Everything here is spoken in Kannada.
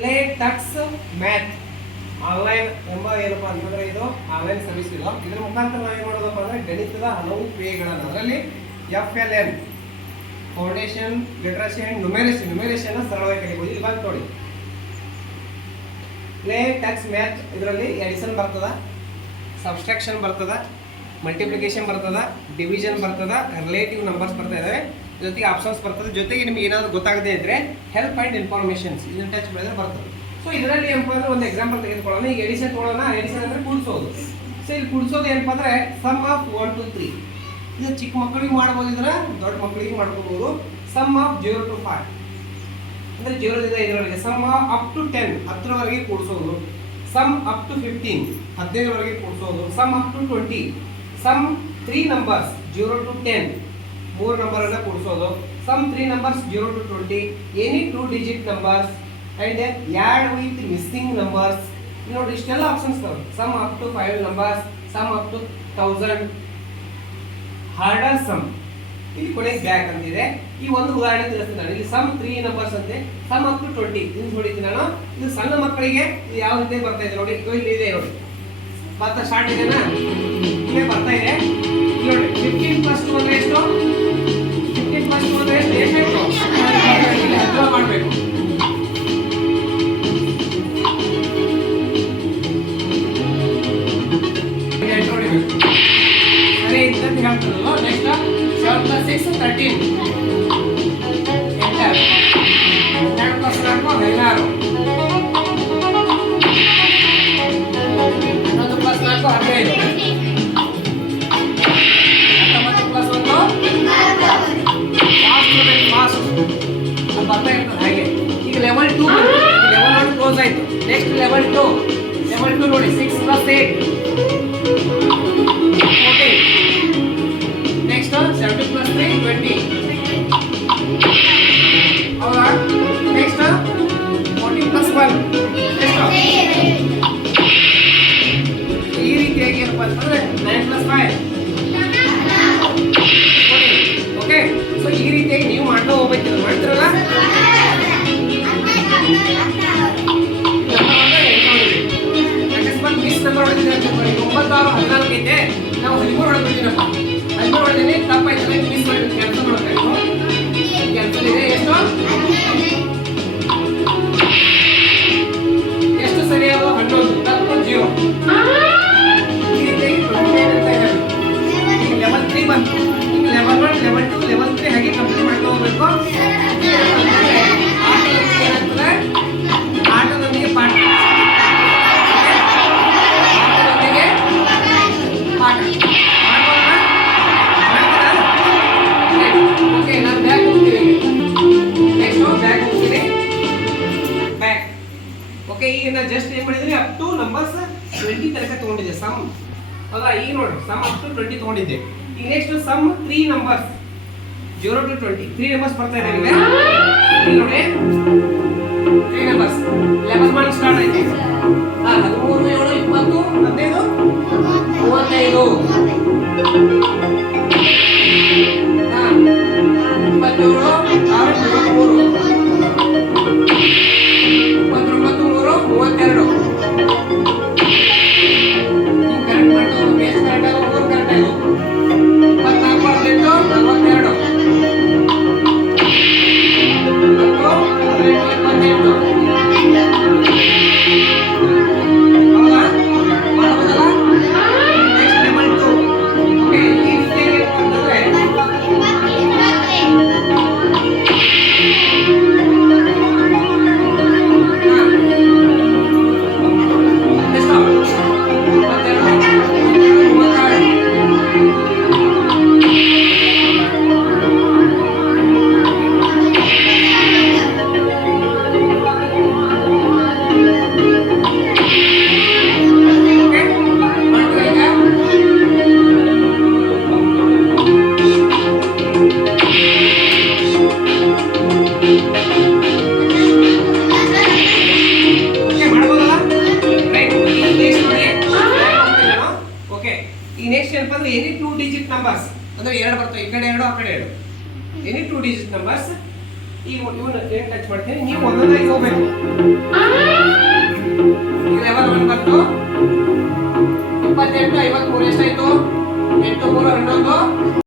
ಪ್ಲೇ ಟಕ್ಸ್ ಮ್ಯಾಥ್ ಆನ್ಲೈನ್ ಎಂಬ ಏನಪ್ಪ ಅಂತಂದ್ರೆ ಇದು ಆನ್ಲೈನ್ ಸರ್ವಿಸ್ ಇದು. ಇದರ ಮುಖಾಂತರ ನಾವು ಏನು ಮಾಡೋದಪ್ಪ ಅಂದ್ರೆ ಗಣಿತದ ಹಲವು ಕ್ರಿಯೆಗಳನ್ನು ಅದರಲ್ಲಿ FLN foundation literacy and numeration ಸರಳವಾಗಿ ಕಲಿಬಹುದು. ಇವಾಗ ನೋಡಿ ಪ್ಲೇ ಟಕ್ಸ್ ಮ್ಯಾಥ್ ಇದರಲ್ಲಿ ಎಡಿಷನ್ ಬರ್ತದ, ಸಬ್ಸ್ಟ್ರಾಕ್ಷನ್ ಬರ್ತದ, ಮಲ್ಟಿಪ್ಲಿಕೇಶನ್ ಬರ್ತದ, ಡಿವಿಷನ್ ಬರ್ತದ, ರಿಲೇಟಿವ್ ನಂಬರ್ಸ್ ಬರ್ತಾ ಇದಾವೆ, ಜೊತೆಗೆ ಆಪ್ಷನ್ಸ್ ಬರ್ತದೆ. ಜೊತೆಗೆ ನಿಮ್ಗೆ ಏನಾದರೂ ಗೊತ್ತಾಗದೇ ಇದ್ರೆ ಹೆಲ್ಪ್ ಆ್ಯಂಡ್ ಇನ್ಫಾರ್ಮೇಷನ್ಸ್ ಇದನ್ನ ಟಚ್ ಮಾಡಿದ್ರೆ ಬರ್ತದೆ. ಸೊ ಇದರಲ್ಲಿ ಏನಪ್ಪ ಅಂದ್ರೆ ಒಂದು ಎಕ್ಸಾಂಪಲ್ ತೆಗೆದುಕೊಳ್ಳೋಣ. ಈಗ ಎಡಿಷನ್ ತೊಗೊಳ್ಳೋಣ. ಎಡಿಷನ್ ಅಂದರೆ ಕೂಡಿಸೋದು. ಸೊ ಇಲ್ಲಿ ಕೂಡಿಸೋದು ಏನಪ್ಪ ಅಂದರೆ ಸಮ್ ಆಫ್ 1 to 3. ಇದು ಚಿಕ್ಕ ಮಕ್ಕಳಿಗೆ ಮಾಡ್ಬೋದು, ಇದನ್ನ ದೊಡ್ಡ ಮಕ್ಕಳಿಗೆ ಮಾಡ್ಕೋಬಹುದು. ಸಮ್ ಆಫ್ 0 to 5 ಅಂದರೆ 0 ದಿಂದ 5ರವರೆಗೆ. ಸಮ್ ಅಪ್ ಟು 10 10ರವರೆಗೆ ಕೂಡಿಸೋದು. ಸಮ್ ಅಪ್ ಟು 15 15ರವರೆಗೆ ಕೂಡಿಸೋದು. Sum up to 20. Sum 3 numbers 0 to 10 3 number ಅನ್ನ ಕೂಡಿಸೋದು. Sum 3 numbers 0 to 20 any 2 digit numbers and add with missing numbers. ನೋಡಿ ಇಷ್ಟೆಲ್ಲ ಆಪ್ಷನ್ಸ್ ಇದಾವೆ. Sum up to 5 numbers, sum up to 1000, harder sum, ಇಲ್ಲಿ ಕೊನೆಗೆ ಬ್ಯಾಕ್ ಅಂತಿದೆ. ಈ ಒಂದು ಉದಾಹರಣೆ ತಿಳಿಸ್ತೀನಿ ನಾನು. ಇಲ್ಲಿ ಸಮ್ 3 ನಂಬರ್ಸ್ ಅಂತೆ, ಸಮ್ ಅಪ್ ಟು 20 ಇದು ನೋಡಿದ್ದೀನಿ ನಾನು. ಇದು ಸಣ್ಣ ಮಕ್ಕಳಿಗೆ ಇದು ಯಾವ ರೀತಿ ಬರ್ತಾ ಇದೆ ನೋಡಿ. ಇಲ್ಲಿ ಇದೆ ನೋಡಿ, ಬರ್ತಾ ಸ್ಟಾರ್ಟ್ ಇದೆನಾ, ಇಲ್ಲೇ ಬರ್ತಾ ಇದೆ ನೋಡಿ. 15 + 2 ಅಂದ್ರೆ ಎಷ್ಟು? 15 + 2 ಅಂದ್ರೆ ಎಷ್ಟು? ಅರ್ಥ ಮಾಡಬೇಕು. ಸರಿ ಅಂತ ಹೇಳ್ತಾರಲ್ಲ. ನೆಕ್ಸ್ಟ್ 7 + 6 13. ಎಂಟರ್. 2 + 4 16. 11 + 4 15. 19 + 1 ಫಾಸ್ಟ್ ಬರ್ತಾ ಇರ್ತದೆ ಹಾಗೆ. ಈಗ ಲೆವೆಲ್ 2 ಲೆವೆಲ್ 1 ಕ್ಲೋಸ್ ಆಯ್ತು. ನೆಕ್ಸ್ಟ್ ಲೆವೆಲ್ 2 ನೋಡಿ 6 + 8 14. ನೆಕ್ಸ್ಟ್ 7 + 3 20. ಹೌದಾ? ನೆಕ್ಸ್ಟ್ 14 + 1 ಎಷ್ಟು? ಈ ರೀತಿಯಾಗಿ ಏನಪ್ಪ ಅಂತಂದ್ರೆ 9 + 5 ಓಕೆ. ಸೊ ಈ ರೀತಿಯಾಗಿ ನೀವು ಮಾಡ್ತಾ ಹೋಗ್ಬೇಕು. ಮಾಡ್ತಿರಲ್ಲ ಅಕಸ್ಮಾತ್ ಮಿಸ್ ನಂಬರ್ ಹೊಡೆದಿದೆ ಅಂತ 9 6 14 ಐತೆ, ನಾವು 13 ಹೊಡೆದಿದ್ದೀನಪ್ಪ. 13 ಹೊಡೆದಿನಿ, ತಪ್ಪಾಯ್ತು, ಮಿಸ್ ಮಾಡಿದ್ರೆ ಕ್ಯಾನ್ಸಲ್ ಮಾಡಬೇಕು. ಕ್ಯಾನ್ಸಲ್ ಇದೆ. ಎಷ್ಟು ಸರಿಯಾದ 11 ತಪ್ಪು 0. ಈ ರೀತಿಯಾಗಿ 29 ಅಂತ ಇದೆ. ಈಗ ಲೆವೆಲ್ 3 ಬಂತು. ಈಗ ಲೆವೆಲ್ 1 ಲೆವೆಲ್ 2 ಲೆವೆಲ್ 3 ಹಾಗೆ ಕಂಪ್ಲೀಟ್ ಮಾಡ್ತಾ ಹೋಗ್ಬೇಕು. ಆಟದೊಂದಿಗೆ ಪಾಠ, ಆಟದೊಂದಿಗೆ ಪಾಠ ಓಕೆ. ನಾನು ಬ್ಯಾಕ್ ಹೋಗ್ತೀನಿ. ನೆಕ್ಸ್ಟ್ ಬ್ಯಾಕ್ ಹೋಗ್ತೀನಿ. Back okay. ಈಗ ನಾನು ಜಸ್ಟ್ ಏನು ಮಾಡಿದ್ದೀನಿ, ಅಪ್ ಟು ನಂಬರ್ಸ್ 20 ತನಕ ತೊಗೊಂಡಿದ್ದೆ ಸಮ್. ಹೌದಾ? ಈಗ ನೋಡಿ ಸಮ್ ಅಪ್ ಟು 20 ತೊಗೊಂಡಿದ್ದೆ. ಈಗ next some 3 numbers 0 to 20 3 numbers ಬರ್ತಾ ಇದೆ. ಇಲ್ಲಿ ನೋಡಿ 3 ನಂಬರ್ಸ್ 11 ಮಾಡಿ ಸ್ಟಾರ್ಟ್ ಆಯ್ತು. 13 7 20 15 35 ಎನಿ 2 ಡಿಜಿಟ್ ನಂಬರ್ಸ್ ಅಂದ್ರೆ ಎರಡು ಬರ್ತವೆ, ಈ ಕಡೆ ಎರಡು ಆ ಕಡೆ ಎರಡು. Any 2 digit numbers. ಈಗ ಇವನ್ನ ಏನು ಟಚ್ ಮಾಡ್ತೀನಿ, ನೀವು ಒಂದೊಂದಾಗಿ ಹೋಗ್ಬೇಕು. 28 53 ಎಷ್ಟಾಯ್ತು